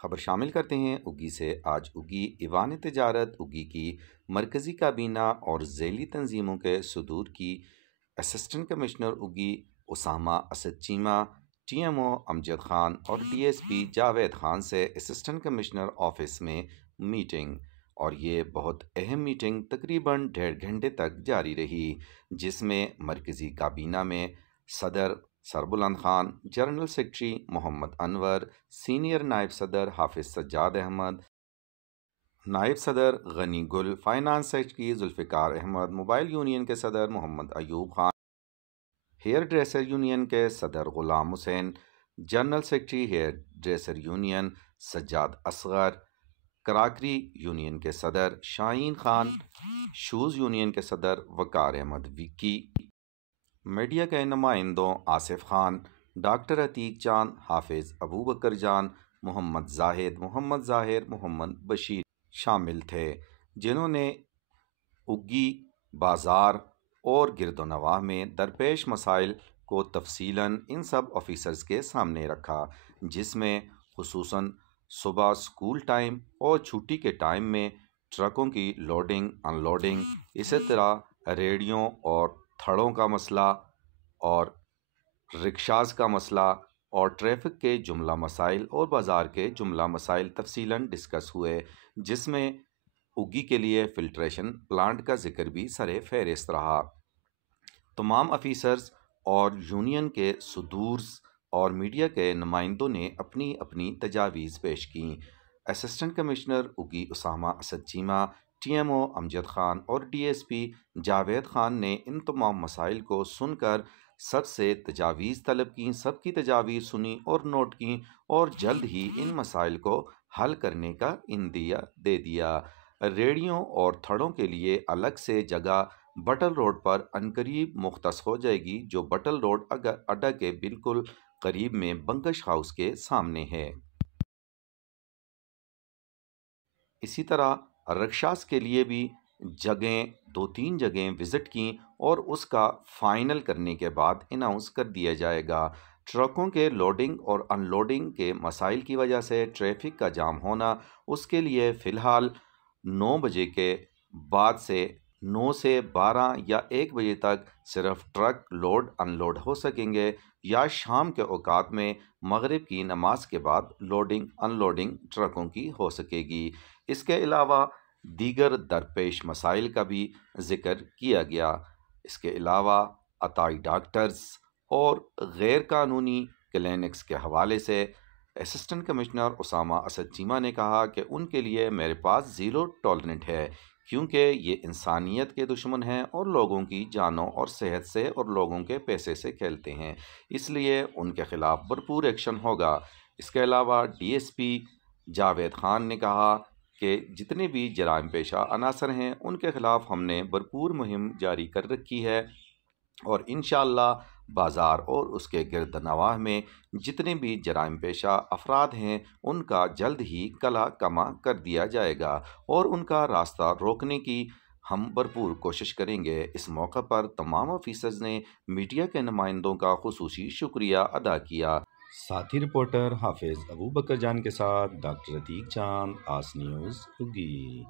خبر شامل کرتے ہیں اگی سے۔ آج اگی ایوان تجارت اگی کی مرکزی کابینہ اور ذیلی تنظیموں کے صدور کی اسسٹنٹ کمشنر اگی Usama Asad Cheema, T M O Amjad Khan اور D S P Javed Khan سے اسسٹنٹ کمشنر آفس میں میٹنگ، اور یہ بہت اہم میٹنگ تقریباً 1.5 گھنٹے تک جاری رہی، جس میں مرکزی کابینہ میں صدر Sarbuland Khan, general secretary Muhammad Anwar, senior نائب صدر حافظ سجاد احمد، نائب صدر Ghani Gul, finance secretary Zulfiqar Ahmed, mobile union کے صدر Muhammad Ayub Khan, hair dresser union کے صدر Ghulam Hussain, general secretary hair dresser union Sajjad Asghar, crockery union کے صدر شاہین خان، شوز یونین کے صدر وقار احمد وکی، میڈیا کے نمائندوں آصف خان، ڈاکٹر عتیق چاند، حافظ ابو بکر جان، محمد زاہد، محمد ظاہر، محمد بشیر شامل تھے، جنہوں نے اگی بازار اور گرد و نواح میں درپیش مسائل کو تفصیلاً ان سب آفیسرز کے سامنے رکھا، جس میں خصوصاً صبح سکول ٹائم اور چھٹی کے ٹائم میں ٹرکوں کی لوڈنگ ان لوڈنگ، اسی طرح ریڑھیوں اور تھڑوں کا مسئلہ اور رکشاز کا مسئلہ اور ٹریفک کے جملہ مسائل اور بازار کے جملہ مسائل تفصیلاً ڈسکس ہوئے، جس میں اگی کے لیے فلٹریشن پلانٹ کا ذکر بھی سر فہرست رہا۔ تمام آفیسرز اور یونین کے صدورز اور میڈیا کے نمائندوں نے اپنی اپنی تجاویز پیش کیں۔ اسسٹنٹ کمشنر اگی Usama Asad Cheema, T M O Amjad Khan اور D S P Javed Khan نے ان تمام مسائل کو سن کر سب سے تجاویز طلب کیں، سب کی تجاویز سنی اور نوٹ کیں، اور جلد ہی ان مسائل کو حل کرنے کا عندیہ دے دیا۔ ریڑھیوں اور تھڑوں کے لیے الگ سے جگہ بٹل روڈ پر عنقریب مختص ہو جائے گی، جو بٹل روڈ اڈا کے بالکل قریب میں بنکش ہاؤس کے سامنے ہے۔ اسی طرح رکشاز کے لیے بھی جگہیں 2-3 جگہیں وزٹ کیں اور اس کا فائنل کرنے کے بعد اناؤنس کر دیا جائے گا۔ ٹرکوں کے لوڈنگ اور ان لوڈنگ کے مسائل کی وجہ سے ٹریفک کا جام ہونا، اس کے لیے فی الحال 9 بجے کے بعد سے 9 سے 12 یا 1 بجے تک صرف ٹرک لوڈ ان لوڈ ہو سکیں گے، یا شام کے اوقات میں مغرب کی نماز کے بعد لوڈنگ ان لوڈنگ ٹرکوں کی ہو سکے گی۔ اس کے علاوہ دیگر درپیش مسائل کا بھی ذکر کیا گیا۔ اس کے علاوہ عطائی ڈاکٹرز اور غیر قانونی کلینکس کے حوالے سے اسسٹنٹ کمشنر اسامہ اسد چیمہ نے کہا کہ ان کے لیے میرے پاس زیرو ٹالرنٹ ہے، کیونکہ یہ انسانیت کے دشمن ہیں اور لوگوں کی جانوں اور صحت سے اور لوگوں کے پیسے سے کھیلتے ہیں، اس لیے ان کے خلاف بھرپور ایکشن ہوگا۔ اس کے علاوہ D S P Javed Khan نے کہا کہ جتنے بھی جرائم پیشہ عناصر ہیں ان کے خلاف ہم نے بھرپور مہم جاری کر رکھی ہے، اور انشاءاللہ بازار اور اس کے گرد نواح میں جتنے بھی جرائم پیشہ افراد ہیں ان کا جلد ہی کلا کما کر دیا جائے گا، اور ان کا راستہ روکنے کی ہم بھرپور کوشش کریں گے۔ اس موقع پر تمام آفیسرز نے میڈیا کے نمائندوں کا خصوصی شکریہ ادا کیا۔ ساتھی رپورٹر حافظ ابو بکر جان کے ساتھ ڈاکٹر عتیق چاند، آس نیوز اگی۔